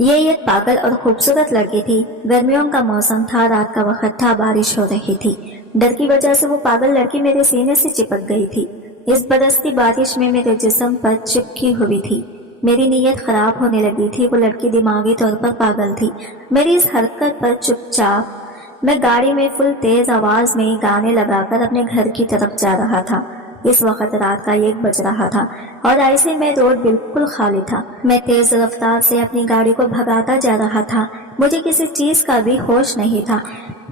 ये एक पागल और खूबसूरत लड़की थी। गर्मियों का मौसम था, रात का वक्त था, बारिश हो रही थी। डर की वजह से वो पागल लड़की मेरे सीने से चिपक गई थी। इस बरसती बारिश में मेरे जिस्म पर चिपकी हुई थी। मेरी नीयत खराब होने लगी थी। वो लड़की दिमागी तौर पर पागल थी। मेरी इस हरकत पर चुपचाप मैं गाड़ी में फुल तेज आवाज में गाने लगाकर अपने घर की तरफ जा रहा था। इस वक्त रात का 1 बज रहा था और ऐसे में रोड बिल्कुल खाली था। मैं तेज रफ्तार से अपनी गाड़ी को भगाता जा रहा था। मुझे किसी चीज का भी होश नहीं था।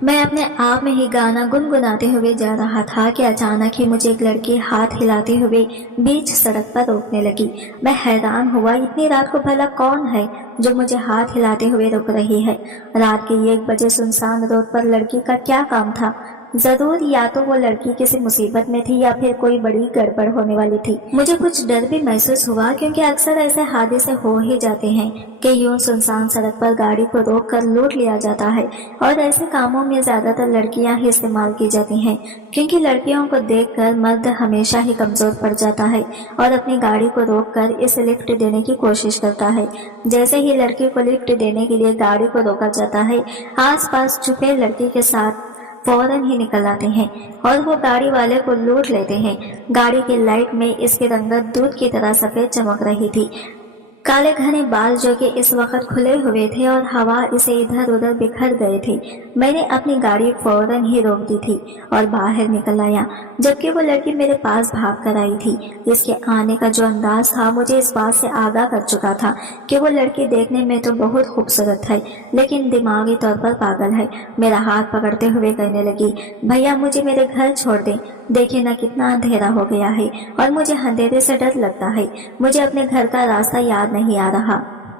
मैं अपने आप में ही गाना गुनगुनाते हुए जा रहा था कि अचानक ही मुझे एक लड़की हाथ हिलाते हुए बीच सड़क पर रोकने लगी। मैं हैरान हुआ, इतनी रात को भला कौन है जो मुझे हाथ हिलाते हुए रोक रही है। रात के 1 बजे सुनसान रोड पर लड़की का क्या काम था। जरूर या तो वो लड़की किसी मुसीबत में थी या फिर कोई बड़ी गड़बड़ होने वाली थी। मुझे कुछ डर भी महसूस हुआ, क्योंकि अक्सर ऐसे हादसे हो ही जाते हैं कि यूं सुनसान सड़क पर गाड़ी को रोक कर लूट लिया जाता है। और ऐसे कामों में ज्यादातर लड़कियां ही इस्तेमाल की जाती हैं, क्योंकि लड़कियों को देखकर मर्द हमेशा ही कमजोर पड़ जाता है और अपनी गाड़ी को रोक कर इसे लिफ्ट देने की कोशिश करता है। जैसे ही लड़की को लिफ्ट देने के लिए गाड़ी को रोका जाता है, आसपास छुपे लड़की के साथ फौरन ही निकल आते हैं और वो गाड़ी वाले को लूट लेते हैं। गाड़ी की लाइट में इसकी रंगत दूध की तरह सफेद चमक रही थी। काले घने बाल जो कि इस वक्त खुले हुए थे और हवा इसे इधर उधर बिखर गए थे। मैंने अपनी गाड़ी फौरन ही रोक दी थी और बाहर निकल आया, जबकि वो लड़की मेरे पास भाग कर आई थी। इसके आने का जो अंदाज था मुझे इस बात से आगाह कर चुका था कि वो लड़की देखने में तो बहुत खूबसूरत है, लेकिन दिमागी तौर पर पागल है। मेरा हाथ पकड़ते हुए कहने लगी, भैया मुझे मेरे घर छोड़ दे। देखिए ना कितना अंधेरा हो गया है और मुझे अंधेरे से डर लगता है। मुझे अपने घर का रास्ता याद नहीं आ रहा।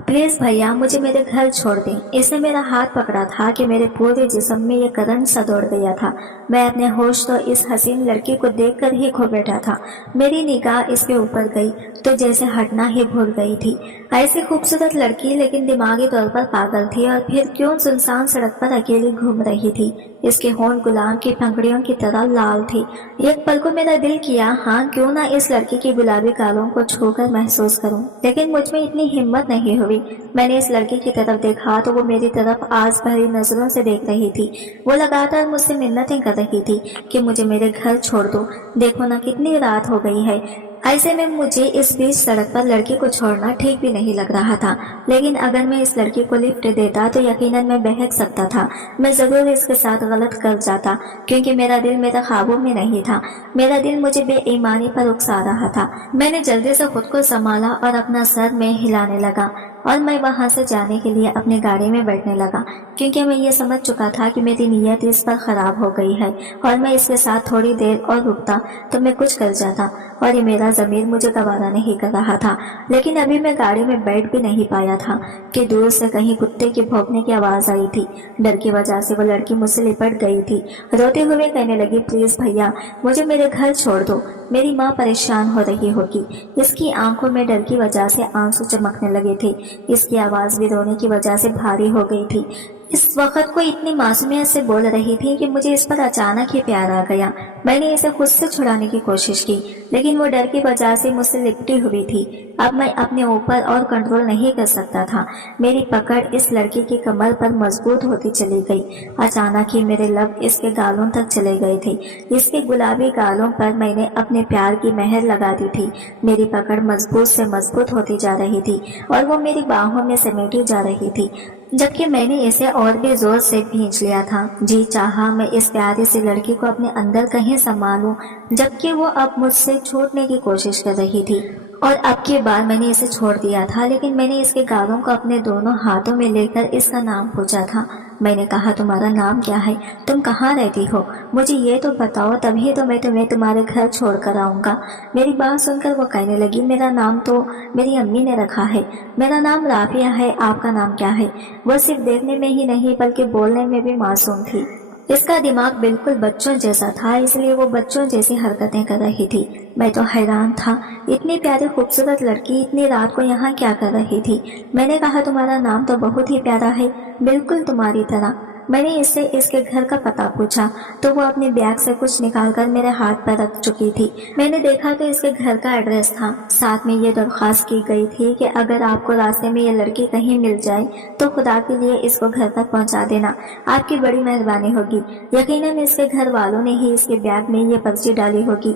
प्लीज भैया मुझे मेरे घर छोड़ दें। इसने मेरा हाथ पकड़ा था कि मेरे पूरे जिस्म में ये करंट सा दौड़ गया था। मैं अपने होश तो इस हसीन लड़की को देखकर ही खो बैठा था। मेरी निगाह इसके ऊपर गई तो जैसे हटना ही भूल गई थी। ऐसी खूबसूरत लड़की लेकिन दिमागी तौर पर पागल थी, और फिर क्यों सुनसान सड़क पर अकेली घूम रही थी। इसके होंठ गुलाम की पंखुड़ियों की तरह लाल थी। एक पल को मेरा दिल किया, हाँ क्यों ना इस लड़की की गुलाबी गालों को छूकर महसूस करूं, लेकिन मुझ में इतनी हिम्मत नहीं हुई। मैंने इस लड़की की तरफ देखा तो वो मेरी तरफ आस भरी नजरों से देख रही थी। वो लगातार मुझसे मिन्नतें कर रही थी कि मुझे मेरे घर छोड़ दो। देखो ना कितनी रात हो गई है। ऐसे में मुझे इस बीच सड़क पर लड़की को छोड़ना ठीक भी नहीं लग रहा था, लेकिन अगर मैं इस लड़की को लिफ्ट देता तो यकीनन मैं बहक सकता था। मैं जरूर इसके साथ गलत कर जाता, क्योंकि मेरा दिल मेरे ख्वाबों में नहीं था। मेरा दिल मुझे बेईमानी पर उकसा रहा था। मैंने जल्दी से खुद को संभाला और अपना सर में हिलाने लगा और मैं वहां से जाने के लिए अपनी गाड़ी में बैठने लगा, क्योंकि मैं ये समझ चुका था कि मेरी नीयत इस पर खराब हो गई है और मैं इसके साथ थोड़ी देर और रुकता तो मैं कुछ कर जाता और ये मेरा ज़मीर मुझे गवारा नहीं कर रहा था। लेकिन अभी मैं गाड़ी में बैठ भी नहीं पाया था कि दूर से कहीं कुत्ते की भौंकने की आवाज़ आई थी। डर की वजह से वो लड़की मुझसे लिपट गई थी। रोते हुए कहने लगी, प्लीज़ भैया मुझे मेरे घर छोड़ दो, मेरी माँ परेशान हो रही होगी। इसकी आंखों में डर की वजह से आंसू चमकने लगे थे। इसकी आवाज़ भी रोने की वजह से भारी हो गई थी। इस वक्त को इतनी मासूमियत से बोल रही थी कि मुझे इस पर अचानक ही प्यार आ गया। मैंने इसे खुद से छुड़ाने की कोशिश की, लेकिन वो डर की वजह से मुझसे लिपटी हुई थी। अब मैं अपने ऊपर और कंट्रोल नहीं कर सकता था। मेरी पकड़ इस लड़की की कमर पर मजबूत होती चली गई। अचानक ही मेरे लब इसके गालों तक चले गए थे। इसके गुलाबी गालों पर मैंने अपने प्यार की मेहर लगा दी थी। मेरी पकड़ मजबूत से मजबूत होती जा रही थी और वो मेरी बाहों में समेटी जा रही थी, जबकि मैंने इसे और भी जोर से खींच लिया था। जी चाहा मैं इस प्यारी सी लड़की को अपने अंदर कहीं संभालूं, जबकि वो अब मुझसे छूटने की कोशिश कर रही थी। और अब की बार मैंने इसे छोड़ दिया था, लेकिन मैंने इसके गालों को अपने दोनों हाथों में लेकर इसका नाम पूछा था। मैंने कहा, तुम्हारा नाम क्या है? तुम कहाँ रहती हो? मुझे ये तो बताओ, तभी तो मैं तुम्हें तुम्हारे घर छोड़ कर आऊँगा। मेरी बात सुनकर वो कहने लगी, मेरा नाम तो मेरी अम्मी ने रखा है। मेरा नाम राफिया है, आपका नाम क्या है? वो सिर्फ देखने में ही नहीं बल्कि बोलने में भी मासूम थी। इसका दिमाग बिल्कुल बच्चों जैसा था, इसलिए वो बच्चों जैसी हरकतें कर रही थी। मैं तो हैरान था, इतनी प्यारी खूबसूरत लड़की इतनी रात को यहाँ क्या कर रही थी? मैंने कहा, तुम्हारा नाम तो बहुत ही प्यारा है, बिल्कुल तुम्हारी तरह। میں نے اس سے اس کے گھر کا پتہ پوچھا تو وہ اپنے بیگ سے کچھ نکال کر میرے ہاتھ پر رکھ چکی تھی۔ میں نے دیکھا تو اس کے گھر کا ایڈریس تھا، ساتھ میں یہ درخواست کی گئی تھی کہ اگر آپ کو راستے میں یہ لڑکی کہیں مل جائے تو خدا کے لیے اس کو گھر تک پہنچا دینا، آپ کی بڑی مہربانی ہوگی۔ یقیناً اس کے گھر والوں نے ہی اس کے بیگ میں یہ پرچی ڈالی ہوگی۔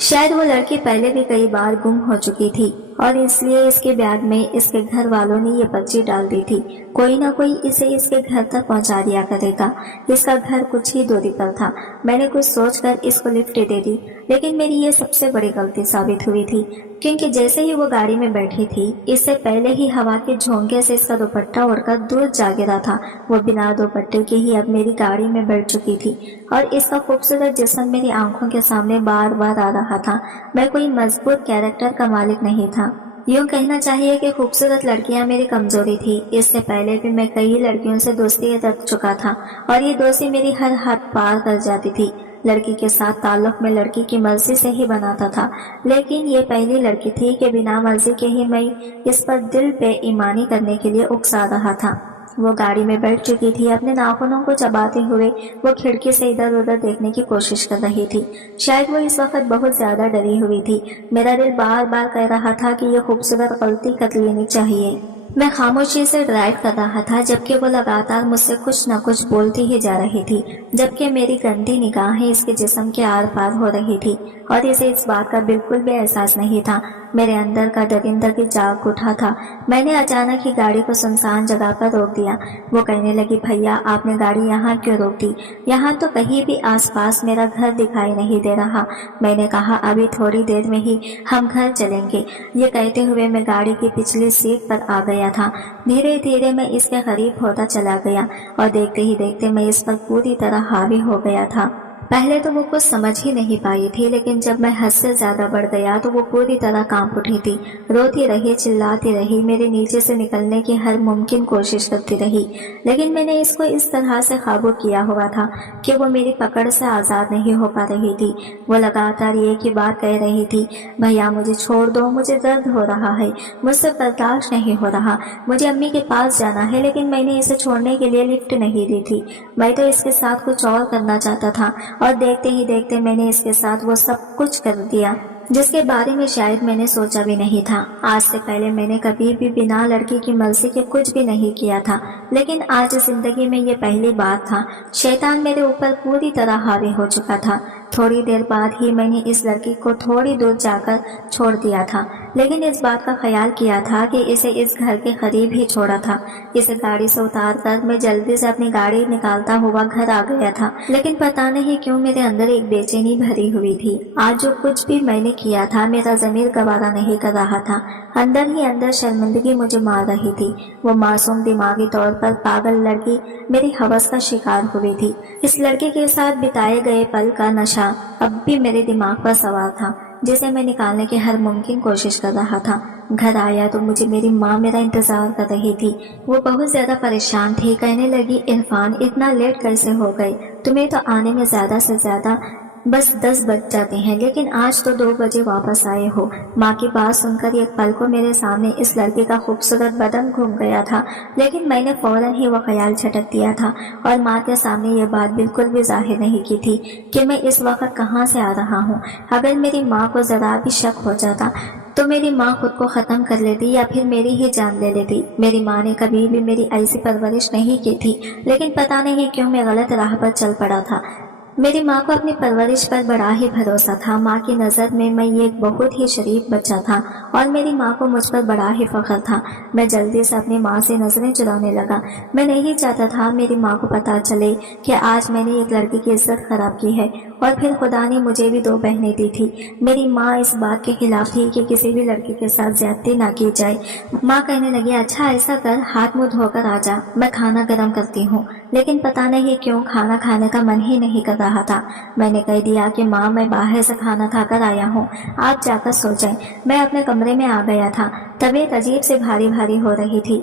شاید وہ لڑکی پہلے بھی کئی بار گم ہو چکی تھی اور اس لیے اس کے بیگ میں اس کے گھر والوں نے یہ پرچی ڈال دی تھی۔ کوئی نہ کوئی اسے اس کے گھر تک پہنچا دیا کرے گا۔ اس کا گھر کچھ ہی دوری پر تھا۔ میں نے کچھ سوچ کر اس کو لفٹ دے دی، لیکن میری یہ سب سے بڑی غلطی ثابت ہوئی تھی، کیونکہ جیسے ہی وہ گاڑی میں بیٹھی تھی اس سے پہلے ہی ہوا کے جھونکے سے اس کا دوپٹہ اڑ کر دور جا گرا تھا۔ وہ بنا دوپٹے کے ہی اب میری گاڑی میں بیٹھ چکی تھی اور اس کا خوبصورت جسم میری آنکھوں کے سامنے بار بار آ رہا تھا۔ میں کوئی مضبوط کیریکٹر کا مالک نہیں تھا، یوں کہنا چاہیے کہ خوبصورت لڑکیاں میری کمزوری تھی۔ اس سے پہلے بھی میں کئی لڑکیوں سے دوستی رکھ چکا تھا اور یہ دوستی میری ہر حد پار کر جاتی تھی۔ لڑکی کے ساتھ تعلق میں لڑکی کی مرضی سے ہی بناتا تھا، لیکن یہ پہلی لڑکی تھی کہ بنا مرضی کے ہی میں اس پر دل بے ایمانی کرنے کے لیے اکسا رہا تھا۔ وہ گاڑی میں بیٹھ چکی تھی، اپنے ناخنوں کو چباتے ہوئے وہ کھڑکی سے ادھر ادھر دیکھنے کی کوشش کر رہی تھی۔ شاید وہ اس وقت بہت زیادہ ڈری ہوئی تھی۔ میرا دل بار بار کہہ رہا تھا کہ یہ خوبصورت غلطی کر لینی چاہیے۔ میں خاموشی سے ڈرائیو کر رہا تھا جبکہ وہ لگاتار مجھ سے کچھ نہ کچھ بولتی ہی جا رہی تھی، جبکہ میری گندی نگاہیں اس کے جسم کے آر پار ہو رہی تھی اور اسے اس بات کا بالکل بھی احساس نہیں تھا۔ میرے اندر کا درندگی جاگ اٹھا تھا۔ میں نے اچانک ہی گاڑی کو سنسان جگہ پر روک دیا۔ وہ کہنے لگی، بھیا آپ نے گاڑی یہاں کیوں روک دی؟ یہاں تو کہیں بھی آس پاس میرا گھر دکھائی نہیں دے رہا۔ میں نے کہا، ابھی تھوڑی دیر میں ہی ہم گھر چلیں گے۔ یہ کہتے ہوئے میں گاڑی کی پچھلی سیٹ پر آ گیا تھا۔ دھیرے دھیرے میں اس کے قریب ہوتا چلا گیا اور دیکھتے ہی دیکھتے میں اس پر پوری طرح حاوی ہو گیا تھا۔ پہلے تو وہ کچھ سمجھ ہی نہیں پائی تھی، لیکن جب میں حد سے زیادہ بڑھ گیا تو وہ پوری طرح کانپ اٹھی تھی۔ روتی رہی، چلاتی رہی، میرے نیچے سے نکلنے کی ہر ممکن کوشش کرتی رہی، لیکن میں نے اس کو اس طرح سے قابو کیا ہوا تھا کہ وہ میری پکڑ سے آزاد نہیں ہو پا رہی تھی۔ وہ لگاتار ایک ہی بات کہہ رہی تھی، بھیا مجھے چھوڑ دو، مجھے درد ہو رہا ہے، مجھ سے برداشت نہیں ہو رہا، مجھے امی کے پاس جانا ہے۔ لیکن میں نے اسے چھوڑنے کے لیے لفٹ نہیں دی تھی۔ میں تو اس کے ساتھ کچھ اور کرنا چاہتا تھا اور دیکھتے ہی دیکھتے میں نے اس کے ساتھ وہ سب کچھ کر دیا جس کے بارے میں شاید میں نے سوچا بھی نہیں تھا۔ آج سے پہلے میں نے کبھی بھی بنا لڑکی کی مرضی کے کچھ بھی نہیں کیا تھا، لیکن آج زندگی میں یہ پہلی بات تھا۔ شیطان میرے اوپر پوری طرح حاوی ہو چکا تھا۔ تھوڑی دیر بعد ہی میں نے اس لڑکی کو تھوڑی دور جا کر چھوڑ دیا تھا، لیکن اس بات کا خیال کیا تھا کہ اسے اس گھر کے قریب ہی چھوڑا تھا۔ اسے گاڑی سے اتار کر میں جلدی سے اپنی گاڑی نکالتا ہوا گھر آ گیا تھا، لیکن پتہ نہیں کیوں میرے اندر ایک بے چینی بھری ہوئی تھی۔ آج جو کچھ بھی میں نے کیا تھا میرا ضمیر گوارا نہیں کر رہا تھا۔ اندر ہی اندر شرمندگی مجھے مار رہی تھی۔ وہ معصوم دماغی طور پر پاگل لڑکی میری ہوس کا شکار ہوئی تھی۔ اس لڑکی کے ساتھ بتائے گئے پل کا نشہ اب بھی میرے دماغ پر سوار تھا، جسے میں نکالنے کی ہر ممکن کوشش کر رہا تھا۔ گھر آیا تو مجھے میری ماں میرا انتظار کر رہی تھی۔ وہ بہت زیادہ پریشان تھی، کہنے لگی، عرفان اتنا لیٹ کیسے ہو گئے؟ تمہیں تو آنے میں زیادہ سے زیادہ بس 10 بج جاتے ہیں، لیکن آج تو 2 بجے واپس آئے ہو۔ ماں کی بات سن کر ایک پل کو میرے سامنے اس لڑکی کا خوبصورت بدن گھوم گیا تھا، لیکن میں نے فوراً ہی وہ خیال چھٹک دیا تھا اور ماں کے سامنے یہ بات بالکل بھی ظاہر نہیں کی تھی کہ میں اس وقت کہاں سے آ رہا ہوں۔ اگر میری ماں کو ذرا بھی شک ہو جاتا تو میری ماں خود کو ختم کر لیتی یا پھر میری ہی جان لے لیتی۔ میری ماں نے کبھی بھی میری ایسی پرورش نہیں کی تھی، لیکن پتہ نہیں کیوں میں غلط راہ پر چل پڑا تھا۔ میری ماں کو اپنی پرورش پر بڑا ہی بھروسہ تھا۔ ماں کی نظر میں ایک بہت ہی شریف بچہ تھا اور میری ماں کو مجھ پر بڑا ہی فخر تھا۔ میں جلدی سے اپنی ماں سے نظریں چرانے لگا۔ میں نہیں چاہتا تھا میری ماں کو پتہ چلے کہ آج میں نے ایک لڑکی کی عزت خراب کی ہے، اور پھر خدا نے مجھے بھی 2 بہنیں دی تھی۔ میری ماں اس بات کے خلاف تھی کہ کسی بھی لڑکی کے ساتھ زیادتی نہ کی جائے۔ ماں کہنے لگی، اچھا ایسا کر، ہاتھ منہ دھو کر آ جا، میں کھانا گرم کرتی ہوں۔ لیکن پتہ نہیں کیوں کھانا کھانے کا من ہی نہیں کر رہا تھا۔ میں نے کہہ دیا کہ ماں میں باہر سے کھانا کھا کر آیا ہوں، آپ جا کر سو جائیں۔ میں اپنے کمرے میں آ گیا تھا۔ طبیعت عجیب سے بھاری بھاری ہو رہی تھی۔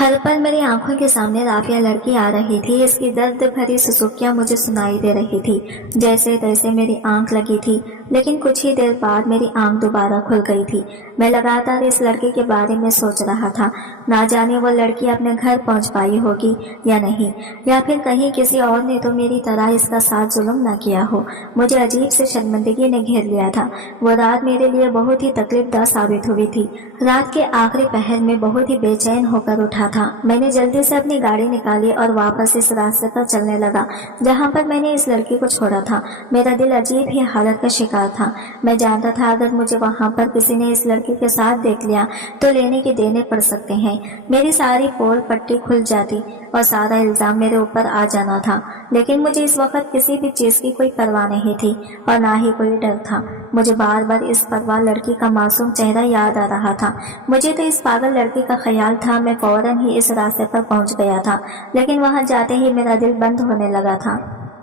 ہر پل میری آنکھوں کے سامنے رافعہ لڑکی آ رہی تھی۔ اس کی درد بھری سسکیاں مجھے سنائی دے رہی تھی۔ جیسے تیسے میری آنکھ لگی تھی۔ लेकिन कुछ ही देर बाद मेरी आंख दोबारा खुल गई थी। मैं लगातार इस लड़की के बारे में सोच रहा था। ना जाने वो लड़की अपने घर पहुंच पाई होगी या नहीं, या फिर कहीं किसी और ने तो मेरी तरह इसका साथ जुल्म न किया हो। मुझे अजीब से शर्मिंदगी ने घेर लिया था। वो रात मेरे लिए बहुत ही तकलीफदा साबित हुई थी। रात के आखिरी पहर में बहुत ही बेचैन होकर उठा था। मैंने जल्दी से अपनी गाड़ी निकाली और वापस इस रास्ते पर चलने लगा जहाँ पर मैंने इस लड़की को छोड़ा था। मेरा दिल अजीब ही हालत का शिकार था। मैं जानता था अगर मुझे वहाँ पर किसी ने इस लड़की के साथ देख लिया तो लेने के देने पड़ सकते हैं। मेरी सारी पोल पट्टी खुल जाती और सारा इल्जाम मेरे ऊपर आ जाना था। लेकिन मुझे इस वक्त किसी भी चीज की कोई परवाह नहीं थी और ना ही कोई डर था। मुझे बार बार इस परवाह लड़की का मासूम चेहरा याद आ रहा था। मुझे तो इस पागल लड़की का ख्याल था। मैं फौरन ही इस रास्ते पर पहुंच गया था, लेकिन वहां जाते ही मेरा दिल बंद होने लगा था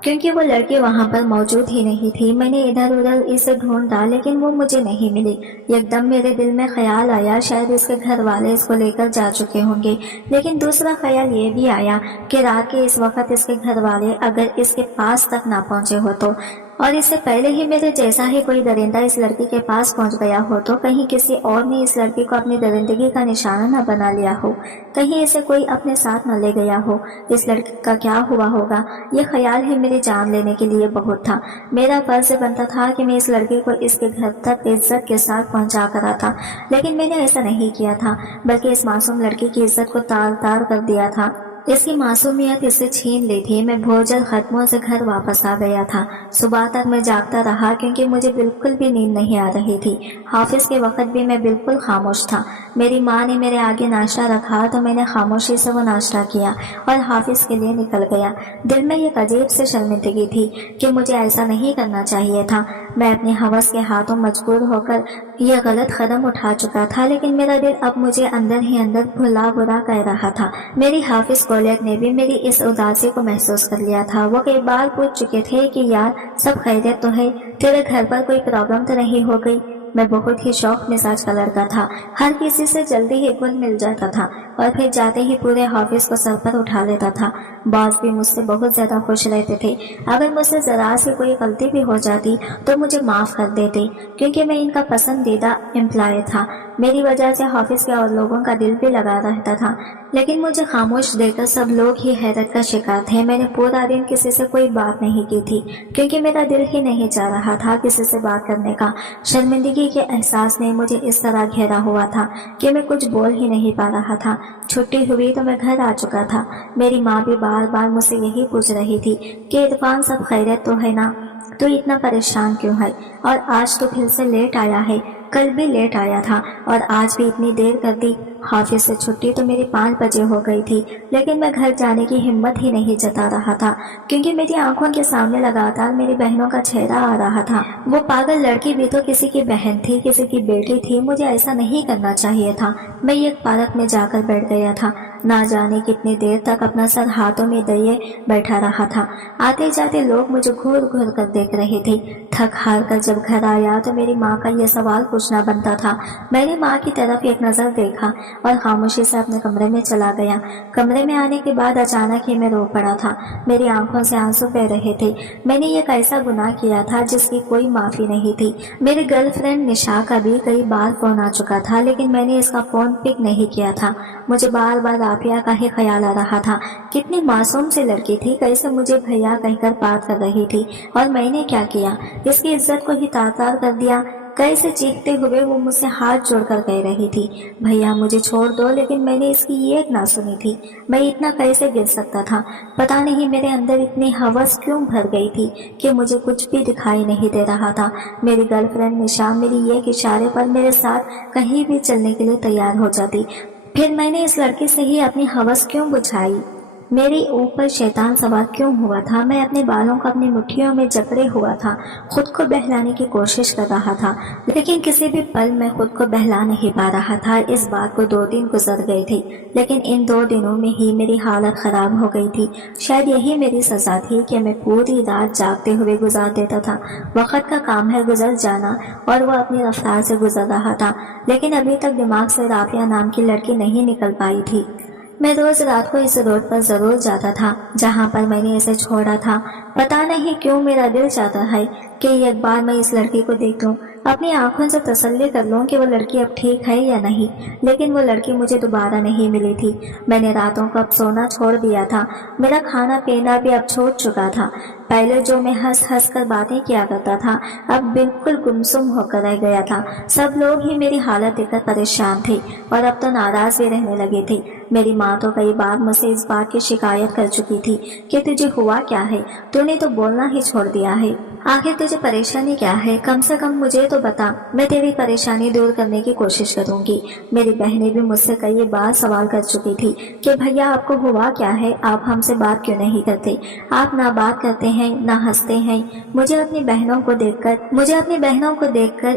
क्योंकि वो लड़की वहां पर मौजूद ही नहीं थी। मैंने इधर उधर इसे ढूंढा लेकिन वो मुझे नहीं मिली। एकदम मेरे दिल में ख्याल आया शायद इसके घर वाले इसको लेकर जा चुके होंगे। लेकिन दूसरा ख्याल ये भी आया कि रात के इस वक्त इसके घर वाले अगर इसके पास तक ना पहुंचे हो तो, और इससे पहले ही मेरे जैसा ही कोई दरिंदा इस लड़की के पास पहुंच गया हो तो कहीं किसी और ने इस लड़की को अपनी दरिंदगी का निशाना न बना लिया हो, कहीं इसे कोई अपने साथ न ले गया हो। इस लड़की का क्या हुआ होगा, ये ख्याल ही मेरी जान लेने के लिए बहुत था। मेरा फर्ज बनता था कि मैं इस लड़की को इसके घर तक इज्जत के साथ पहुंचा कर आता, लेकिन मैंने ऐसा नहीं किया था, बल्कि इस मासूम लड़की की इज्जत को तार तार कर दिया था। इसकी मासूमियत इससे छीन ली थी। मैं भोजन खत्मों से घर वापस आ गया था। सुबह तक मैं जागता रहा क्योंकि मुझे बिल्कुल भी नींद नहीं आ रही थी। हाफिज के वक्त भी मैं बिल्कुल खामोश था। मेरी माँ ने मेरे आगे नाश्ता रखा तो मैंने खामोशी से वो नाश्ता किया और हाफिज के लिए निकल गया। दिल में एक अजीब से शर्मिंदगी थी कि मुझे ऐसा नहीं करना चाहिए था। मैं अपने हवस के हाथों मजबूर होकर यह गलत कदम उठा चुका था, लेकिन मेरा दिल अब मुझे अंदर ही अंदर भुला बुरा कह रहा था। मेरी हाफिज कोलियत ने भी मेरी इस उदासी को महसूस कर लिया था। वो कई बार पूछ चुके थे कि यार सब खैरियत तो है, तेरे घर पर कोई प्रॉब्लम तो नहीं हो गई। मैं बहुत ही शौक मिजाज का लड़का था। हर किसी से जल्दी ही घुल मिल जाता था और फिर जाते ही पूरे हाफिज को सर पर उठा लेता था। बॉस भी मुझसे बहुत ज्यादा खुश रहते थे। अगर मुझसे जरा सी कोई गलती भी हो जाती तो मुझे माफ कर देते क्योंकि मैं इनका पसंदीदा एम्प्लॉय था। मेरी वजह से हाफिज के और लोगों का दिल भी लगा रहता था, लेकिन मुझे खामोश देखकर सब लोग ही हैरत का शिकार थे। मैंने पूरा दिन किसी से कोई बात नहीं की थी क्योंकि मेरा दिल ही नहीं चाह रहा था किसी से बात करने का। शर्मिंदगी के एहसास ने मुझे इस तरह घेरा हुआ था कि मैं कुछ बोल ही नहीं पा रहा था। छुट्टी हुई तो मैं घर आ चुका था। मेरी माँ भी बार बार मुझसे यही पूछ रही थी कि इरफान सब खैरियत तो है ना, तू इतना परेशान क्यों है, और आज तो फिर से लेट आया है, कल भी लेट आया था और आज भी इतनी देर कर दी। हाफिज से छुट्टी तो मेरी 5 बजे हो गई थी, लेकिन मैं घर जाने की हिम्मत ही नहीं जता रहा था क्योंकि मेरी आंखों के सामने लगातार मेरी बहनों का चेहरा आ रहा था। वो पागल लड़की भी तो किसी की बहन थी, किसी की बेटी थी। मुझे ऐसा नहीं करना चाहिए था। मैं एक पार्क में जाकर बैठ गया था। ना जाने कितनी देर तक अपना सर हाथों में दये बैठा रहा था। आते जाते लोग मुझे घूर घूर कर देख रहे थे। थक हार कर जब घर आया तो मेरी माँ का यह सवाल पूछना बनता था। मैंने माँ की तरफ एक नजर देखा और खामोशी से अपने कमरे में चला गया। कमरे में आने के बाद अचानक ही मैं रो पड़ा था। मेरी आंखों से आंसू बह रहे थे। मैंने एक ऐसा गुनाह किया था जिसकी कोई माफी नहीं थी। मेरी गर्लफ्रेंड निशा का भी कई बार फोन आ चुका था, लेकिन मैंने इसका फोन पिक नहीं किया था। मुझे बार बार आफिया का ही ख्याल आ रहा था। कितनी मासूम सी लड़की थी, कैसे मुझे भैया कहकर बात कर रही थी और मैंने क्या किया, इसकी इज्जत को ही तार-तार कर दिया। कैसे चीखते हुए वो मुझसे हाथ जोड़कर कह रही थी, भैया मुझे छोड़ दो, लेकिन मैंने इसकी एक ना सुनी थी। मैं इतना कैसे गिर सकता था। पता नहीं मेरे अंदर इतनी हवस क्यों भर गई थी कि मुझे कुछ भी दिखाई नहीं दे रहा था। मेरी गर्लफ्रेंड निशा मेरी एक इशारे पर मेरे साथ कहीं भी चलने के लिए तैयार हो जाती। फिर मैंने इस लड़की से ही अपनी हवस क्यों बुझाई। मेरे ऊपर शैतान सवार क्यों हुआ था। मैं अपने बालों को अपनी मुट्ठियों में जकड़े हुआ था, खुद को बहलाने की कोशिश कर रहा था, लेकिन किसी भी पल में खुद को बहला नहीं पा रहा था। इस बात को 2 दिन गुजर गए थे, लेकिन इन 2 दिनों में ही मेरी हालत खराब हो गई थी। शायद यही मेरी सजा थी कि मैं पूरी रात जागते हुए गुजार देता था। वक्त का काम है गुजर जाना, और वह अपनी रफ्तार से गुजर रहा था, लेकिन अभी तक दिमाग से राफिया नाम की लड़की नहीं निकल पाई थी। मैं रोज रात को इस रोड पर जरूर जाता था जहाँ पर मैंने इसे छोड़ा था। पता नहीं क्यों मेरा दिल चाहता है कि एक बार मैं इस लड़की को देख लूं, अपनी आंखों से तसल्ली कर लूं कि वो लड़की अब ठीक है या नहीं। लेकिन वो लड़की मुझे दोबारा नहीं मिली थी। मैंने रातों को अब सोना छोड़ दिया था, मेरा खाना पीना भी अब छूट चुका था। पहले जो मैं हंस हंस कर बातें किया करता था, अब बिल्कुल गुमसुम होकर रह गया था। सब लोग ही मेरी हालत देखकर परेशान थे और अब तो नाराज भी रहने लगे थे। मेरी माँ तो कई बार मुझसे इस बात की शिकायत कर चुकी थी कि तुझे हुआ क्या है, तूने तो बोलना ही छोड़ दिया है। आखिर तुझे परेशानी क्या है, कम से कम मुझे तो बता, मैं तेरी परेशानी दूर करने की कोशिश करूंगी। मेरी बहनें भी मुझसे कई बार सवाल कर चुकी थी कि भैया आपको हुआ क्या है, आप हमसे बात क्यों नहीं करते, आप ना बात करते हैं ना हंसते हैं। मुझे अपनी बहनों को देखकर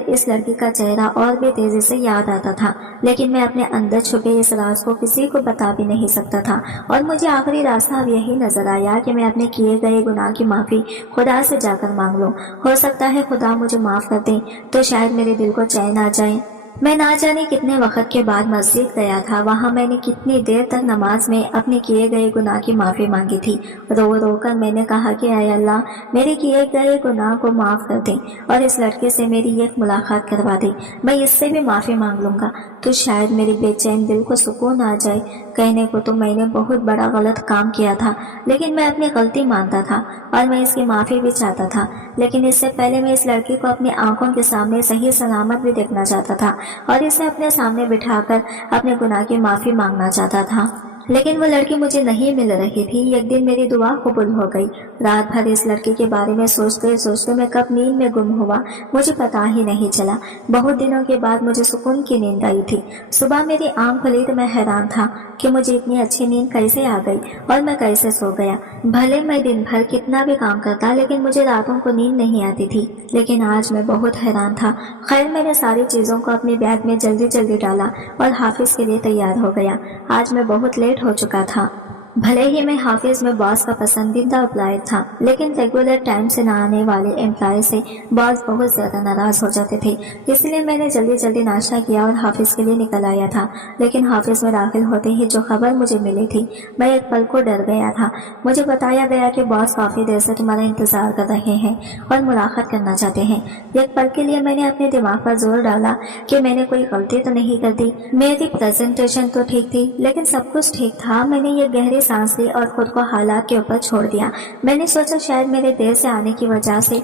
इस लड़की का चेहरा और भी तेजी से याद आता था, लेकिन मैं अपने अंदर छुपे इस राज को किसी को बता भी नहीं सकता था। और मुझे आखिरी रास्ता अब यही नजर आया कि मैं अपने किए गए गुनाह की माफी खुदा से जाकर मांग लूं। हो सकता है खुदा मुझे माफ कर दे तो शायद मेरे दिल को चैन आ जाए। मैं ना जाने कितने वक्त के बाद मस्जिद गया था। वहां मैंने कितनी देर तक नमाज में अपने किए गए गुनाह की माफी मांगी थी। रो रो कर मैंने कहा कि ऐ अल्लाह, मेरे किए गए गुनाह को माफ कर दे और इस लड़के से मेरी एक मुलाकात करवा दे। मैं इससे भी माफी मांग लूंगा तो शायद मेरे बेचैन दिल को सुकून आ जाए। कहने को तो मैंने बहुत बड़ा गलत काम किया था, लेकिन मैं अपनी गलती मानता था और मैं इसकी माफी भी चाहता था। लेकिन इससे पहले मैं इस लड़की को अपनी आंखों के सामने सही सलामत भी देखना चाहता था और इसे अपने सामने बिठाकर अपने गुनाह की माफी मांगना चाहता था। लेकिन वो लड़की मुझे नहीं मिल रही थी। एक दिन मेरी दुआ कबूल हो गई। रात भर इस लड़की के बारे में सोचते सोचते मैं कब नींद में गुम हुआ मुझे पता ही नहीं चला। बहुत दिनों के बाद मुझे सुकून की नींद आई थी। सुबह मेरी आंख खुली तो मैं हैरान था कि मुझे इतनी अच्छी नींद कैसे आ गई और मैं कैसे सो गया। भले मैं दिन भर कितना भी काम करता, लेकिन मुझे रातों को नींद नहीं आती थी। लेकिन आज मैं बहुत हैरान था। खैर, मैंने सारी चीजों को अपने बैग में जल्दी जल्दी डाला और हाफिज के लिए तैयार हो गया। आज मैं बहुत लेट हो चुका था। भले ही मैं हाफिज में बॉस का पसंदीदा एम्प्लॉय था, लेकिन रेगुलर टाइम से न आने वाले एम्प्लॉय से बॉस बहुत ज्यादा नाराज हो जाते थे। इसलिए मैंने जल्दी जल्दी नाश्ता किया और हाफिज के लिए निकल आया था। लेकिन हाफिज में दाखिल होते ही जो खबर मुझे मिली थी, मैं एक पल को डर गया था। मुझे बताया गया कि बॉस काफी देर से तुम्हारा इंतजार कर रहे हैं और मुलाकात करना चाहते हैं। एक पल के लिए मैंने अपने दिमाग पर जोर डाला कि मैंने कोई गलती तो नहीं कर दी। मेरी प्रेजेंटेशन तो ठीक थी, लेकिन सब कुछ ठीक था। मैंने ये गहरी सांस ली और खुद को हालात के ऊपर छोड़ दिया। मैंने सोचा शायद मेरे देर से आने की वजह से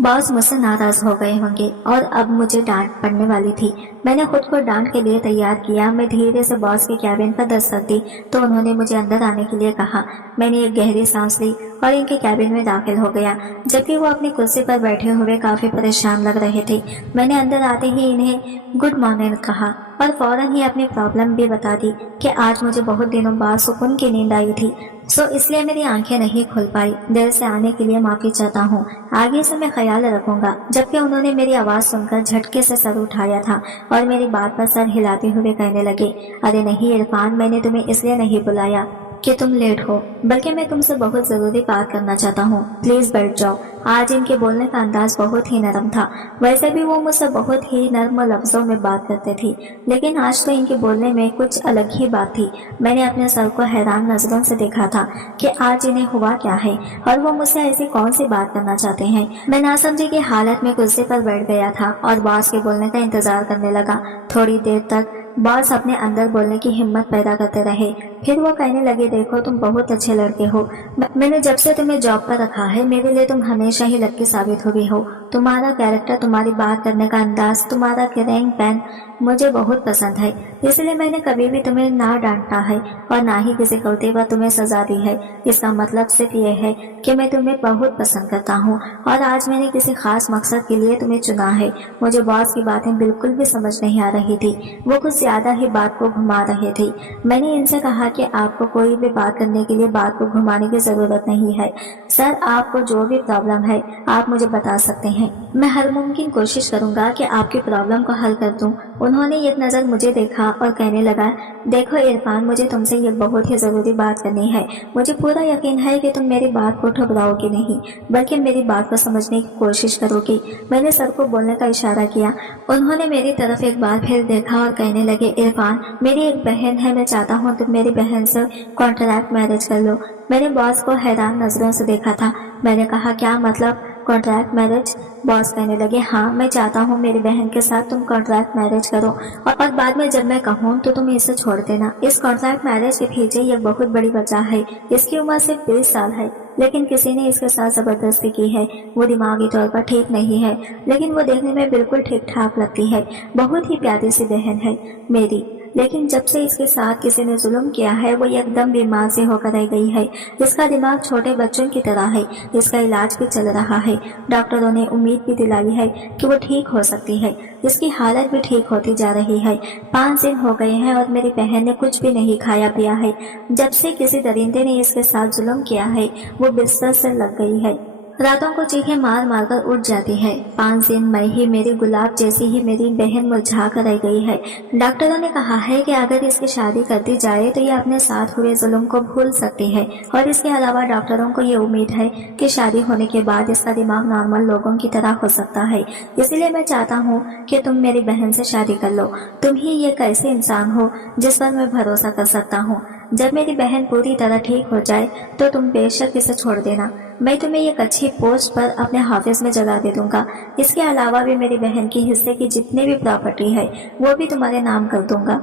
बॉस मुझसे नाराज हो गए होंगे और अब मुझे डांट पड़ने वाली थी। मैंने खुद को डांट के लिए तैयार किया। मैं धीरे से बॉस के कैबिन पर दस्तक दी तो उन्होंने मुझे अंदर आने के लिए कहा। मैंने एक गहरी सांस ली और इनके कैबिन में दाखिल हो गया, जबकि वो अपनी कुर्सी पर बैठे हुए काफी परेशान लग रहे थे। मैंने अंदर आते ही इन्हें गुड मॉर्निंग कहा और फौरन ही अपनी प्रॉब्लम भी बता दी कि आज मुझे बहुत दिनों बाद सुकून की नींद आई थी, सो इसलिए मेरी आंखें नहीं खुल पाई। देर से आने के लिए माफी चाहता हूँ, आगे से मैं ख्याल रखूंगा। जबकि उन्होंने मेरी आवाज सुनकर झटके से सर उठाया था और मेरी बात पर सर हिलाते हुए कहने लगे, अरे नहीं इरफान, मैंने तुम्हें इसलिए नहीं बुलाया कि तुम लेट हो, बल्कि मैं तुमसे बहुत जरूरी बात करना चाहता हूँ। प्लीज बैठ जाओ। आज इनके बोलने का अंदाज बहुत ही नरम था। वैसे भी वो मुझसे बहुत ही नर्म लफ्जों में बात करते थे, लेकिन आज तो इनके बोलने में कुछ अलग ही बात थी। मैंने अपने सर को हैरान नजरों से देखा था कि आज इन्हें हुआ क्या है और वो मुझसे ऐसी कौन सी बात करना चाहते हैं। मैं नासमझी की हालत में कुर्सी पर बैठ गया था और बॉस के बोलने का इंतजार करने लगा। थोड़ी देर तक बॉस अपने अंदर बोलने की हिम्मत पैदा करते रहे। फिर वो कहने लगे, देखो तुम बहुत अच्छे लड़के हो। मैंने जब से तुम्हें जॉब पर रखा है, मेरे लिए तुम हमेशा ही लकी साबित हुई हो। तुम्हारा कैरेक्टर, तुम्हारी बात करने का अंदाज, तुम्हारा रैंक पैन मुझे बहुत पसंद है। इसलिए मैंने कभी भी तुम्हें ना डांटा है और ना ही किसी गलती पर तुम्हें सजा दी है। इसका मतलब सिर्फ ये है कि मैं तुम्हें बहुत पसंद करता हूँ और आज मैंने किसी खास मकसद के लिए तुम्हें चुना है। मुझे बॉस की बातें बिल्कुल भी समझ नहीं आ रही थी। वो कुछ ज्यादा ही बात को घुमा रहे थे। मैंने इनसे कहा कि आपको कोई भी बात करने के लिए बात को घुमाने की जरूरत नहीं है। सर, आपको जो भी प्रॉब्लम है आप मुझे बता सकते हैं। हैं। मैं हर मुमकिन कोशिश करूंगा कि आपकी प्रॉब्लम को हल कर दूं। उन्होंने एक नज़र मुझे देखा और कहने लगा, देखो इरफान, मुझे तुमसे ये बहुत ही ज़रूरी बात करनी है। मुझे पूरा यकीन है कि तुम मेरी बात को ठुकराओगे नहीं, बल्कि मेरी बात को समझने की कोशिश करोगी। मैंने सर को बोलने का इशारा किया। उन्होंने मेरी तरफ एक बार फिर देखा और कहने लगे, इरफान, मेरी एक बहन है, मैं चाहता हूँ तुम मेरी बहन से कॉन्ट्रैक्ट मैरिज कर लो। मैंने बॉस को हैरान नज़रों से देखा था। मैंने कहा, क्या मतलब कॉन्ट्रैक्ट मैरिज? बॉस कहने लगे, हाँ, मैं चाहता हूँ मेरी बहन के साथ तुम कॉन्ट्रैक्ट मैरिज करो और बाद में जब मैं कहूँ तो तुम इसे छोड़ देना। इस कॉन्ट्रैक्ट मैरिज के पीछे ये बहुत बड़ी वजह है। इसकी उम्र सिर्फ 20 साल है, लेकिन किसी ने इसके साथ जबरदस्ती की है। वो दिमागी तौर पर ठीक नहीं है, लेकिन वो देखने में बिल्कुल ठीक ठाक लगती है। बहुत ही प्यारी सी बहन है मेरी, लेकिन जब से इसके साथ किसी ने जुल्म किया है वो एकदम बीमार से होकर रह गई है। इसका दिमाग छोटे बच्चों की तरह है। इसका इलाज भी चल रहा है। डॉक्टरों ने उम्मीद भी दिलाई है कि वो ठीक हो सकती है। इसकी हालत भी ठीक होती जा रही है। 5 दिन हो गए हैं और मेरी बहन ने कुछ भी नहीं खाया पिया है। जब से किसी दरिंदे ने इसके साथ जुल्म किया है वो बिस्तर से लग गई है। रातों को चीखें मार मार कर उठ जाती है। 5 दिन में ही मेरी गुलाब जैसी ही मेरी बहन मुरझा कर रह गई है। डॉक्टरों ने कहा है कि अगर इसकी शादी कर दी जाए तो ये अपने साथ हुए जुल्म को भूल सकती है, और इसके अलावा डॉक्टरों को ये उम्मीद है कि शादी होने के बाद इसका दिमाग नॉर्मल लोगों की तरह हो सकता है। इसलिए मैं चाहता हूँ कि तुम मेरी बहन से शादी कर लो। तुम ही एक ऐसे इंसान हो जिस पर मैं भरोसा कर सकता हूँ। जब मेरी बहन पूरी तरह ठीक हो जाए तो तुम बेशक इसे छोड़ देना। मैं तुम्हें एक अच्छी पोस्ट पर अपने ऑफिस में जगह दे दूंगा। इसके अलावा भी मेरी बहन की हिस्से की जितनी भी प्रॉपर्टी है वो भी तुम्हारे नाम कर दूंगा।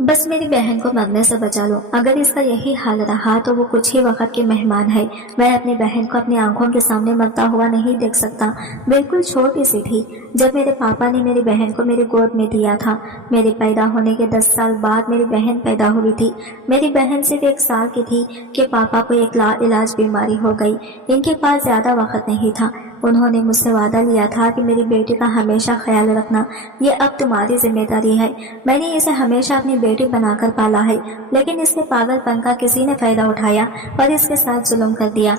बस मेरी बहन को मरने से बचा लो। अगर इसका यही हाल रहा तो वो कुछ ही वक्त की मेहमान है। मैं अपनी बहन को अपनी आंखों के सामने मरता हुआ नहीं देख सकता। बिल्कुल छोटी सी थी जब मेरे पापा ने मेरी बहन को मेरी गोद में दिया था। मेरे पैदा होने के 10 साल बाद मेरी बहन पैदा हुई थी। मेरी बहन सिर्फ 1 साल की थी कि पापा को एक लाइलाज बीमारी हो गई। इनके पास ज्यादा वक्त नहीं था। उन्होंने मुझसे वादा लिया था कि मेरी बेटी का हमेशा ख्याल रखना, ये अब तुम्हारी जिम्मेदारी है। मैंने इसे हमेशा अपनी बेटी बनाकर पाला है, लेकिन इसके पागलपन का किसी ने फायदा उठाया और इसके साथ जुल्म कर दिया,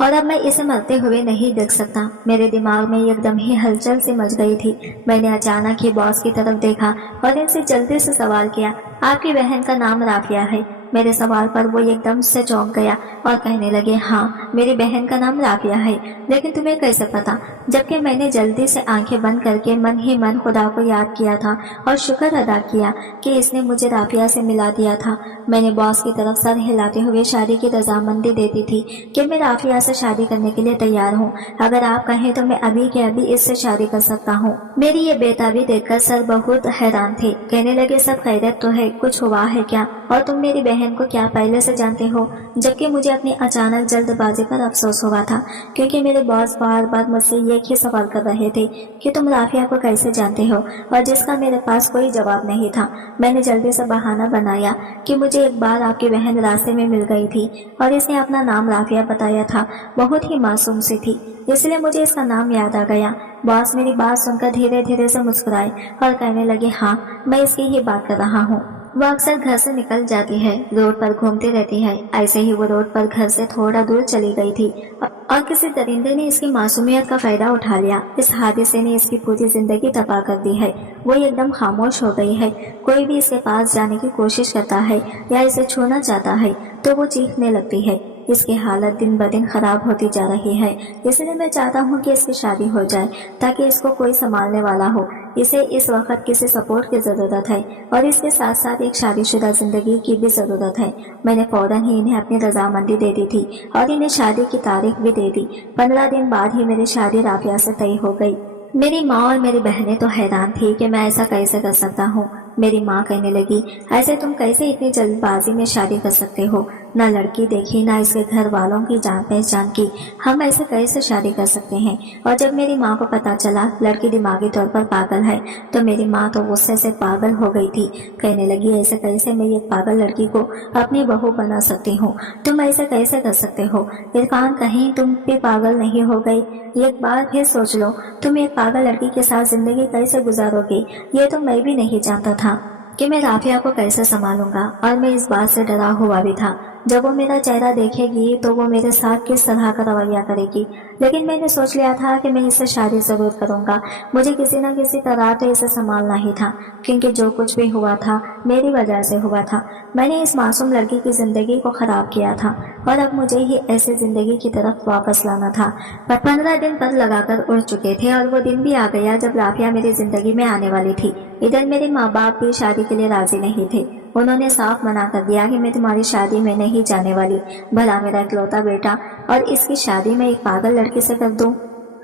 और अब मैं इसे मरते हुए नहीं देख सकता। मेरे दिमाग में एकदम ही हलचल सी मच गई थी। मैंने अचानक ही बॉस की तरफ देखा और इनसे जल्दी से सवाल किया, आपकी बहन का नाम राफिया है? मेरे सवाल पर वो एकदम से चौंक गया और कहने लगे, हाँ, मेरी बहन का नाम राफिया है। लेकिन तुम्हें कैसे पता? जबकि मैंने जल्दी से आंखें बंद करके मन ही मन खुदा को याद किया था और शुक्र अदा किया कि इसने मुझे राफिया से मिला दिया था। मैंने बॉस की तरफ सर हिलाते हुए शादी की रजामंदी दे दी थी कि मैं राफिया से शादी करने के लिए तैयार हूँ। अगर आप कहें तो मैं अभी के अभी इससे शादी कर सकता हूँ। मेरी ये बेताबी देखकर सर बहुत हैरान थे। कहने लगे, सब खैरियत तो है, कुछ हुआ है क्या? और तुम मेरी बहन को क्या पहले से जानते हो? जबकि मुझे अपनी अचानक जल्दबाजी पर अफसोस हुआ था, क्योंकि मेरे बॉस बार बार मुझसे एक ही सवाल कर रहे थे कि तुम राफिया को कैसे जानते हो, और जिसका मेरे पास कोई जवाब नहीं था। मैंने जल्दी से बहाना बनाया कि मुझे एक बार आपकी बहन रास्ते में मिल गई थी और इसने अपना नाम राफिया बताया था। बहुत ही मासूम सी थी, इसलिए मुझे इसका नाम याद आ गया। बॉस मेरी बात सुनकर धीरे धीरे से मुस्कुराए और कहने लगे, हाँ, मैं इसकी ही बात कर रहा हूँ। वो अक्सर घर से निकल जाती है, रोड पर घूमती रहती है। ऐसे ही वो रोड पर घर से थोड़ा दूर चली गई थी और किसी दरिंदे ने इसकी मासूमियत का फायदा उठा लिया। इस हादसे ने इसकी पूरी जिंदगी तबाह कर दी है। वो एकदम खामोश हो गई है। कोई भी इसके पास जाने की कोशिश करता है या इसे छूना चाहता है तो वो चीखने लगती है। इसकी हालत दिन ब दिन खराब होती जा रही है। इसलिए मैं चाहता हूँ कि इसकी शादी हो जाए ताकि इसको कोई संभालने वाला हो। इसे इस वक्त किसी सपोर्ट की ज़रूरत है और इसके साथ साथ एक शादीशुदा ज़िंदगी की भी ज़रूरत है। मैंने फौरन ही इन्हें अपनी रजामंदी दे दी थी और इन्हें शादी की तारीख भी दे दी। 15 दिन बाद ही मेरी शादी राफिया से तय हो गई। मेरी माँ और मेरी बहनें तो हैरान थी कि मैं ऐसा कैसे कर सकता हूँ। मेरी माँ कहने लगी, ऐसे तुम कैसे इतनी जल्दबाजी में शादी कर सकते हो? ना लड़की देखी, ना इसके घर वालों की जान पहचान की, हम ऐसे कैसे शादी कर सकते हैं? और जब मेरी माँ को पता चला लड़की दिमागी तौर पर पागल है तो मेरी माँ तो गुस्से से पागल हो गई थी। कहने लगी, ऐसे कैसे मैं एक पागल लड़की को अपनी बहू बना सकती हूँ? तुम ऐसे कैसे कर सकते हो? इरफान, कहीं तुम भी पागल नहीं हो गई? एक बार फिर सोच लो, तुम एक पागल लड़की के साथ जिंदगी कैसे गुजारोगे? ये तो मैं भी नहीं जानता था। कि मैं राफिया को कैसे संभालूंगा, और मैं इस बात से डरा हुआ भी था जब वो मेरा चेहरा देखेगी तो वो मेरे साथ किस तरह का रवैया करेगी। लेकिन मैंने सोच लिया था कि मैं इससे शादी जरूर करूंगा। मुझे किसी न किसी तरह तो इसे संभालना ही था, क्योंकि जो कुछ भी हुआ था मेरी वजह से हुआ था। मैंने इस मासूम लड़की की जिंदगी को खराब किया था और अब मुझे ही ऐसी जिंदगी की तरफ वापस लाना था। पर 15 दिन पर लगाकर उड़ चुके थे और वो दिन भी आ गया जब राफिया मेरी जिंदगी में आने वाली थी। इधर मेरे माँ बाप भी शादी के लिए राजी नहीं थे। उन्होंने साफ मना कर दिया कि मैं तुम्हारी शादी में नहीं जाने वाली। भला मेरा इकलौता बेटा और इसकी शादी में एक पागल लड़की से कर दूं?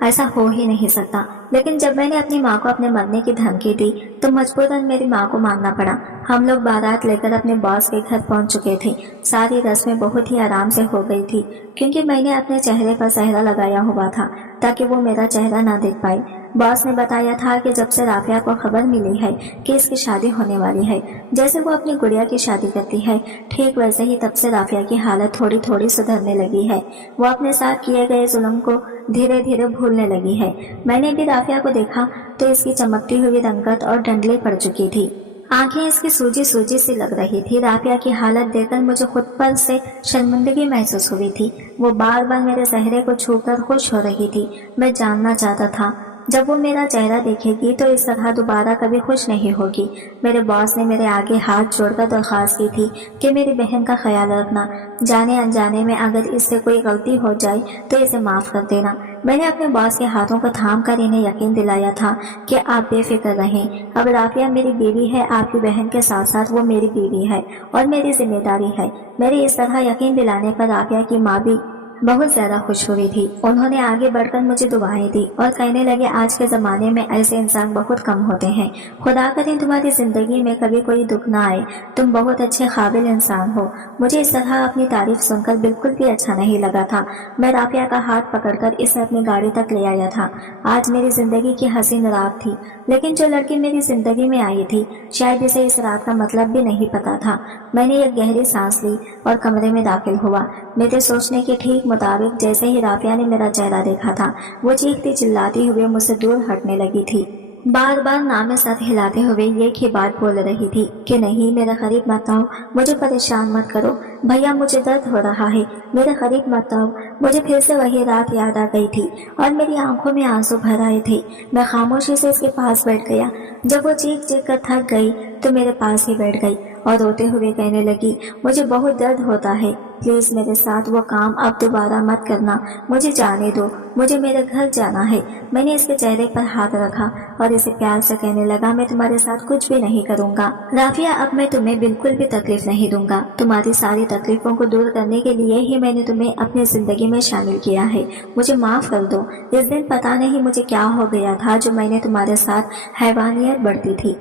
ऐसा हो ही नहीं सकता। लेकिन जब मैंने अपनी माँ को अपने मरने की धमकी दी तो मजबूरन मेरी माँ को मानना पड़ा। हम लोग बारात लेकर अपने बॉस के घर पहुंच चुके थे। सारी रस्में बहुत ही आराम से हो गई थी, क्योंकि मैंने अपने चेहरे पर सेहरा लगाया हुआ था ताकि वो मेरा चेहरा ना देख पाए। बॉस ने बताया था कि जब से राफिया को खबर मिली है कि इसकी शादी होने वाली है, जैसे वो अपनी गुड़िया की शादी करती है, ठीक वैसे ही तब से राफिया की हालत थोड़ी थोड़ी सुधरने लगी है। वो अपने साथ किए गए जुल्म को धीरे धीरे भूलने लगी है। मैंने भी राफिया को देखा तो इसकी चमकती हुई रंगत और डंडले पड़ चुकी थी। आंखें इसकी सूजी सूजी सी लग रही थी। राफिया की हालत देखकर मुझे खुद पर से शर्मिंदगी महसूस हुई थी। वो बार बार मेरे चेहरे को छूकर खुश हो रही थी। मैं जानना चाहता था जब वो मेरा चेहरा देखेगी तो इस तरह दोबारा कभी खुश नहीं होगी। मेरे बॉस ने मेरे आगे हाथ जोड़कर दरख्वास्त की थी कि मेरी बहन का ख्याल रखना। जाने अनजाने में अगर इससे कोई गलती हो जाए तो इसे माफ कर देना। मैंने अपने बॉस के हाथों को थाम कर इन्हें यकीन दिलाया था कि आप बेफिक्र रहें। अब राफिया मेरी बीवी है, आपकी बहन के साथ साथ वो मेरी बीवी है और मेरी जिम्मेदारी है। मेरे इस तरह यकीन दिलाने पर राफिया की माँ भी बहुत ज्यादा खुश हुई थी। उन्होंने आगे बढ़कर मुझे दुआएं दी और कहने लगे, आज के जमाने में ऐसे इंसान बहुत कम होते हैं। खुदा करे तुम्हारी जिंदगी में कभी कोई दुख ना आए। तुम बहुत अच्छे काबिल इंसान हो। मुझे इस तरह अपनी तारीफ सुनकर बिल्कुल भी अच्छा नहीं लगा था। मैं राफिया का हाथ पकड़कर इसे अपनी गाड़ी तक ले आया था। आज मेरी जिंदगी की हसीन रात थी, लेकिन जो लड़की मेरी जिंदगी में आई थी शायद इसे इस रात का मतलब भी नहीं पता था। मैंने एक गहरी सांस ली और कमरे में दाखिल हुआ। मेरे सोचने के ठीक मुताबिक जैसे ही राफिया ने मेरा चेहरा देखा था, वो चीखती चिल्लाती हुए मुझसे दूर हटने लगी थी। बार बार नाम साथ हिलाते हुए एक ही बात बोल रही थी कि नहीं, मेरे करीब मत आओ, मुझे परेशान मत करो भैया, मुझे दर्द हो रहा है, मेरे करीब मत आओ। मुझे फिर से वही रात याद आ गई थी और मेरी आंखों में आंसू भर आए थे। मैं खामोशी से इसके पास बैठ गया। जब वो चीख चीख कर थक गई तो मेरे पास ही बैठ गई और रोते हुए कहने लगी, मुझे बहुत दर्द होता है, प्लीज मेरे साथ वो काम अब दोबारा मत करना, मुझे जाने दो, मुझे मेरे घर जाना है। मैंने इसके चेहरे पर हाथ रखा और इसे प्यार से कहने लगा, मैं तुम्हारे साथ कुछ भी नहीं करूंगा राफिया, अब मैं तुम्हें बिल्कुल भी तकलीफ नहीं दूंगा। तुम्हारी सारी तकलीफों को दूर करने के लिए ही मैंने तुम्हें अपनी जिंदगी में शामिल किया है। मुझे माफ कर दो। इस दिन पता नहीं मुझे क्या हो गया था जो मैंने तुम्हारे साथ हैवानियत बढ़ती थी।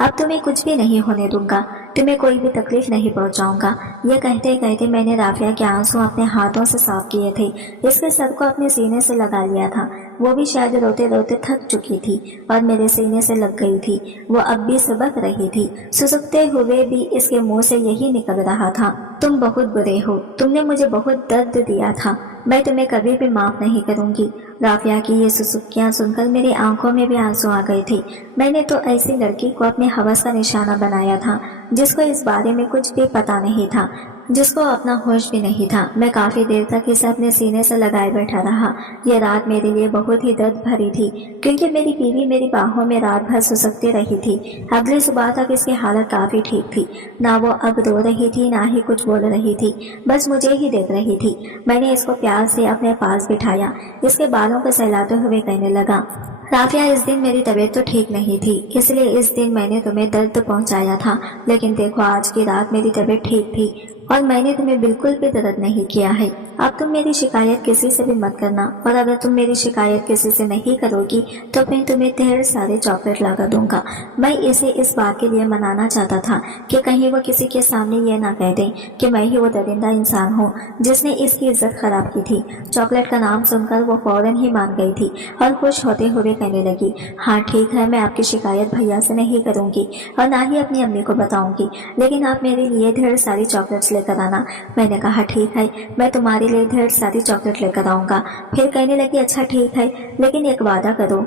अब तुम्हें कुछ भी नहीं होने दूंगा, तुम्हें कोई भी तकलीफ नहीं पहुंचाऊंगा। यह कहते कहते मैंने राफिया के आंसू अपने हाथों से साफ किए थे। इसके सर को अपने सीने से लगा लिया था। वो भी शायद रोते रोते थक चुकी थी और मेरे सीने से लग गई थी। वो अब भी सबक रही थी। सुसुकते हुए भी इसके मुंह से यही निकल रहा था, तुम बहुत बुरे हो, तुमने मुझे बहुत दर्द दिया था, मैं तुम्हें कभी भी माफ नहीं करूंगी। राफिया की ये सुसुकियां सुनकर मेरी आंखों में भी आंसू आ गए थे। मैंने तो ऐसी लड़की को अपने हवस का निशाना बनाया था जिसको इस बारे में कुछ भी पता नहीं था, जिसको अपना होश भी नहीं था। मैं काफी देर तक इसे अपने सीने से लगाए बैठा रहा। यह रात मेरे लिए बहुत ही दर्द भरी थी, क्योंकि मेरी बीवी मेरी बाहों में रात भर सुसकती रही थी। अगली सुबह तक इसकी हालत काफी ठीक थी। ना वो अब रो रही थी, ना ही कुछ बोल रही थी, बस मुझे ही देख रही थी। मैंने इसको प्यार से अपने पास बिठाया, इसके बालों को सहलाते हुए कहने लगा, राफिया, इस दिन मेरी तबीयत तो ठीक नहीं थी, इसलिए इस दिन मैंने तुम्हें दर्द पहुंचाया था, लेकिन देखो आज की रात मेरी तबीयत ठीक थी और मैंने तुम्हें बिल्कुल भी दर्द नहीं किया है। अब तुम मेरी शिकायत किसी से भी मत करना, और अगर तुम मेरी शिकायत किसी से नहीं करोगी तो मैं तुम्हें ढेर सारे चॉकलेट लाकर दूंगा। मैं इसे इस बात के लिए मनाना चाहता था कि कहीं वो किसी के सामने ये ना कह दे कि मैं ही वो दरिंदा इंसान हूँ जिसने इसकी इज्जत खराब की थी। चॉकलेट का नाम सुनकर वो फौरन ही मान गई थी और खुश होते हुए कहने लगी, हाँ ठीक है, मैं आपकी शिकायत भैया से नहीं करूंगी और ना ही अपनी अम्मी को बताऊंगी, लेकिन आप मेरे लिए ढेर सारी चॉकलेट्स लेकर आना। मैंने कहा ठीक है, मैं तुम्हारे लिए ढेर सारी चॉकलेट लेकर आऊंगा। फिर कहने लगी, अच्छा ठीक है, लेकिन एक वादा करो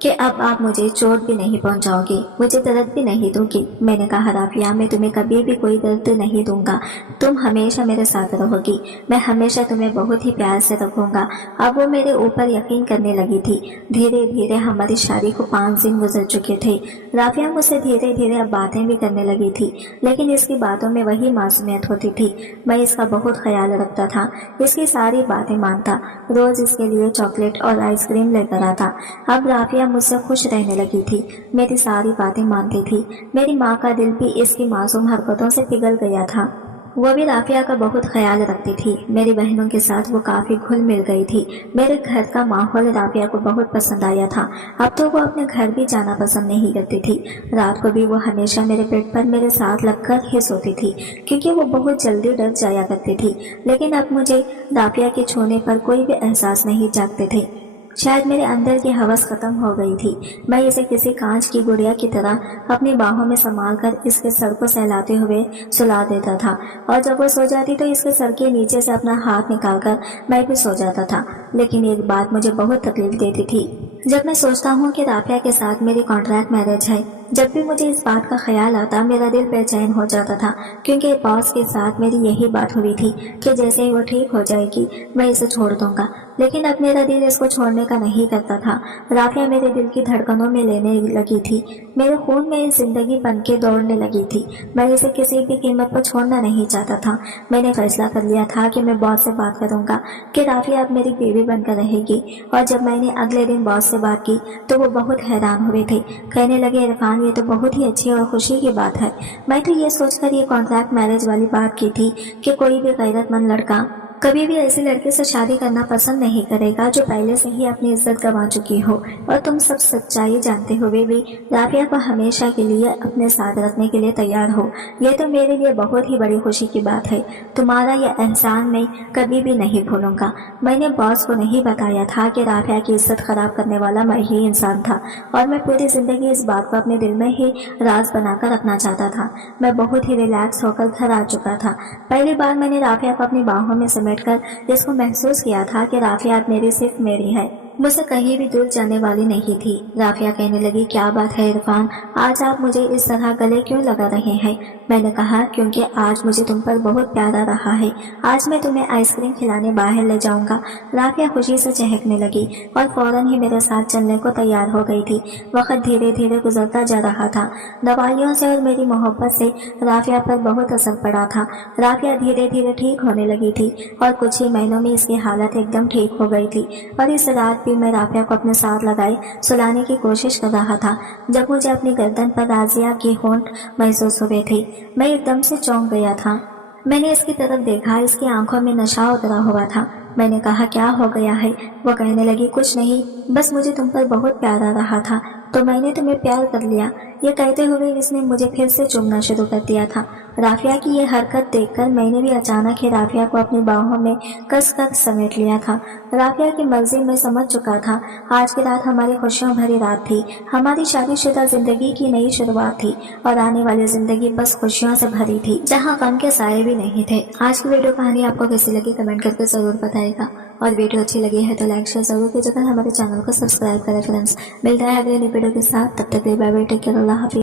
कि अब आप मुझे चोट भी नहीं पहुंचाओगे, मुझे दर्द भी नहीं दोगी। मैंने कहा राफिया, मैं तुम्हें कभी भी कोई दर्द नहीं दूंगा, तुम हमेशा मेरे साथ रहोगी, मैं हमेशा तुम्हें बहुत ही प्यार से रखूंगा। अब वो मेरे ऊपर यकीन करने लगी थी। धीरे धीरे हमारी शादी को 5 दिन गुजर चुके थे। राफिया मुझसे धीरे धीरे अब बातें भी करने लगी थी, लेकिन इसकी बातों में वही मासूमियत होती थी। मैं इसका बहुत ख्याल रखता था, इसकी सारी बातें मानता, रोज इसके लिए चॉकलेट और आइसक्रीम लेकर आता। अब राफिया मुझसे खुश रहने लगी थी, मेरी सारी बातें मानती थी। मेरी माँ का दिल भी इसकी मासूम हरकतों से पिघल गया था। वो भी राफिया का बहुत ख्याल रखती थी। मेरी बहनों के साथ वो काफी घुल मिल गई थी। मेरे घर का माहौल राफिया को बहुत पसंद आया था। अब तो वो अपने घर भी जाना पसंद नहीं करती थी। रात को भी वो हमेशा मेरे पेट पर मेरे साथ लगकर ही सोती थी, क्योंकि वो बहुत जल्दी डर जाया करती थी। लेकिन अब मुझे राफिया के छूने पर कोई भी एहसास नहीं जागते थे। शायद मेरे अंदर की हवस खत्म हो गई थी। मैं इसे किसी कांच की गुड़िया की तरह अपनी बाहों में संभाल कर इसके सर को सहलाते हुए सुला देता था, और जब वो सो जाती तो इसके सर के नीचे से अपना हाथ निकालकर मैं भी सो जाता था। लेकिन एक बात मुझे बहुत तकलीफ देती थी। जब मैं सोचता हूँ कि राफिया के साथ मेरी कॉन्ट्रैक्ट मैरिज है, जब भी मुझे इस बात का ख्याल आता मेरा दिल बेचैन हो जाता था, क्योंकि बॉस के साथ मेरी यही बात हुई थी कि जैसे ही वो ठीक हो जाएगी मैं इसे छोड़ दूंगा। लेकिन अब मेरा दिल इसको छोड़ने का नहीं करता था। राफिया मेरे दिल की धड़कनों में लेने लगी थी, मेरे खून में जिंदगी बन के दौड़ने लगी थी। मैं इसे किसी भी कीमत पर छोड़ना नहीं चाहता था। मैंने फैसला कर लिया था कि मैं बॉस से बात करूंगा कि राफिया अब मेरी बीवी बनकर रहेगी। और जब मैंने अगले दिन बॉस से बात की तो वो बहुत हैरान हुए थे। कहने लगे, इरफान, ये तो बहुत ही अच्छी और खुशी की बात है। मैं तो ये सोचकर ये कॉन्ट्रैक्ट मैरिज वाली बात की थी कि कोई भी गैरतमंद लड़का कभी भी ऐसी लड़की से शादी करना पसंद नहीं करेगा जो पहले से ही अपनी इज्जत गंवा चुकी हो। और तुम सब सच्चाई जानते हुए भी राफिया को हमेशा के लिए अपने साथ रखने के लिए तैयार हो, यह तो मेरे लिए बहुत ही बड़ी खुशी की बात है। तुम्हारा यह एहसान मैं कभी भी नहीं भूलूंगा। मैंने बॉस को नहीं बताया था कि राफिया की इज्जत खराब करने वाला मैं ही इंसान था, और मैं पूरी जिंदगी इस बात को अपने दिल में ही राज बनाकर रखना चाहता था। मैं बहुत ही रिलैक्स होकर घर आ चुका था। पहली बार मैंने राफिया को अपनी बाहों में कर इसको महसूस किया था कि राफिया मेरी सिर्फ मेरी है, मुझसे कहीं भी दूर जाने वाली नहीं थी। राफिया कहने लगी, क्या बात है इरफान, आज आप मुझे इस तरह गले क्यों लगा रहे हैं? मैंने कहा, क्योंकि आज मुझे तुम पर बहुत प्यार आ रहा है। आज मैं तुम्हें आइसक्रीम खिलाने बाहर ले जाऊंगा। राफिया खुशी से चहकने लगी और फौरन ही मेरे साथ चलने को तैयार हो गई थी। वक्त धीरे धीरे गुजरता जा रहा था। दवाइयों से और मेरी मोहब्बत से राफिया पर बहुत असर पड़ा था। राफिया धीरे धीरे ठीक होने लगी थी और कुछ ही महीनों में इसकी हालत एकदम ठीक हो गई थी। और इस रात मैं राफिया को अपने साथ लगाए सुलाने की कोशिश कर रहा था, जब मुझे अपनी गर्दन पर राजिया की होंठ महसूस हुए थे। मैं एकदम से चौंक गया था। मैंने इसकी तरफ देखा, इसकी आंखों में नशा उतरा हुआ था। मैंने कहा, क्या हो गया है? वो कहने लगी, कुछ नहीं, बस मुझे तुम पर बहुत प्यार आ रहा था तो मैंने तुम्हें प्यार कर लिया। ये कहते हुए इसने मुझे फिर से चूमना शुरू कर दिया था। राफिया की ये हरकत देखकर मैंने भी अचानक ही राफिया को अपनी बाहों में कस समेट लिया था। राफिया की मर्जी में समझ चुका था। आज की रात हमारी खुशियों भरी रात थी। हमारी शादीशुदा जिंदगी की नई शुरुआत थी और आने वाली जिंदगी बस खुशियों से भरी थी, जहाँ गम के साए भी नहीं थे। आज की वीडियो कहानी आपको कैसी लगी कमेंट करके जरूर बताएगा, और वीडियो अच्छी लगी है तो लाइक शेयर जरूर कीजिएगा। हमारे चैनल को सब्सक्राइब करें फ्रेंड्स। मिलता है अगले वीडियो के साथ, तब तक बाय बाय, टेक केयर, अल्लाह हाफिज़।